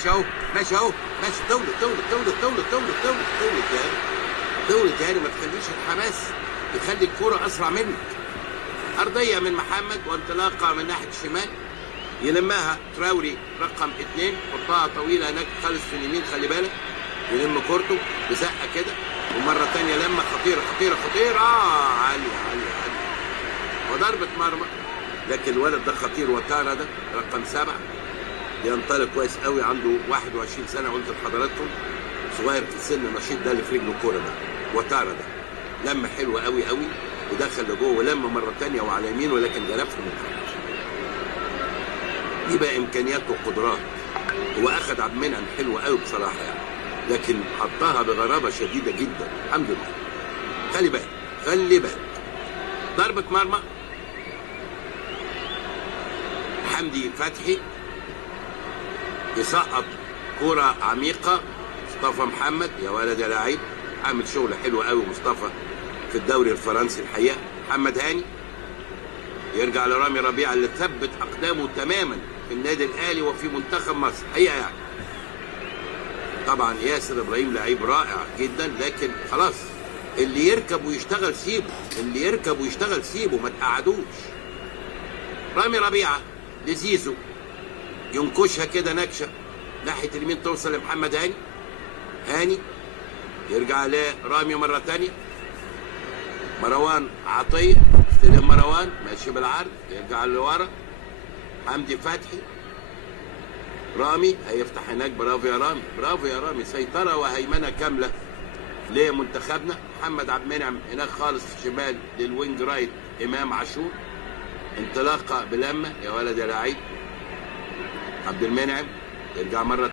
ماشي اهو، ماشي اهو، ماشي. طولت طولت طولت طولت طولت طولت طولت يعني، طولت يعني. ما تخليش الحماس يخلي الكوره اسرع منك. ارضيه من محمد وانطلاقه من ناحيه الشمال، يلمها تراوري رقم 2، حطها طويله هناك خالص في اليمين، خلي بالك. يلم كورته بزقه كده، ومره ثانيه لمه خطيره خطيره خطيره، عاليه عاليه عاليه، وضربه مرمى. لكن الولد ده خطير، وتارا ده رقم 7 بينطلق كويس قوي، عنده 21 سنه، قلت لحضراتكم صغير في السن، النشيط ده اللي في رجله الكوره ده، وتارا ده لمه حلوه قوي قوي، ودخل لجوه ولم مره ثانيه وعلى يمينه، ولكن جرفه من الخارج. دي بقى امكانيات وقدرات. هو اخذ عبد المنعم حلوه قوي بصراحه يعني، لكن حطها بغرابه شديده جدا. الحمد لله. خلي بالك خلي بالك، ضربه مرمى. حمدي فتحي يسقط كرة عميقة، مصطفى محمد يا ولد يا لعيب، عامل شغل حلو قوي مصطفى في الدوري الفرنسي الحقيقة. محمد هاني يرجع لرامي ربيعة اللي ثبت أقدامه تماما في النادي الأهلي وفي منتخب مصر حقيقة يعني. طبعا ياسر إبراهيم لعيب رائع جدا، لكن خلاص اللي يركب ويشتغل سيبه، اللي يركب ويشتغل سيبه، ما تقعدوش. رامي ربيعة لزيزو ينكشها كده نكشه ناحيه اليمين، توصل لمحمد هاني. هاني يرجع لرامي مره ثانيه، مروان عطيه استلم مروان، ماشي بالعرض، يرجع لورا. حمدي فتحي، رامي هيفتح هناك، برافو يا رامي، برافو يا رامي، سيطره وهيمنه كامله لمنتخبنا. محمد عبد المنعم هناك خالص في الشمال للوينج رايت امام عاشور، انطلاقه بلمه يا ولد يا لعيب. عبد المنعم يرجع مره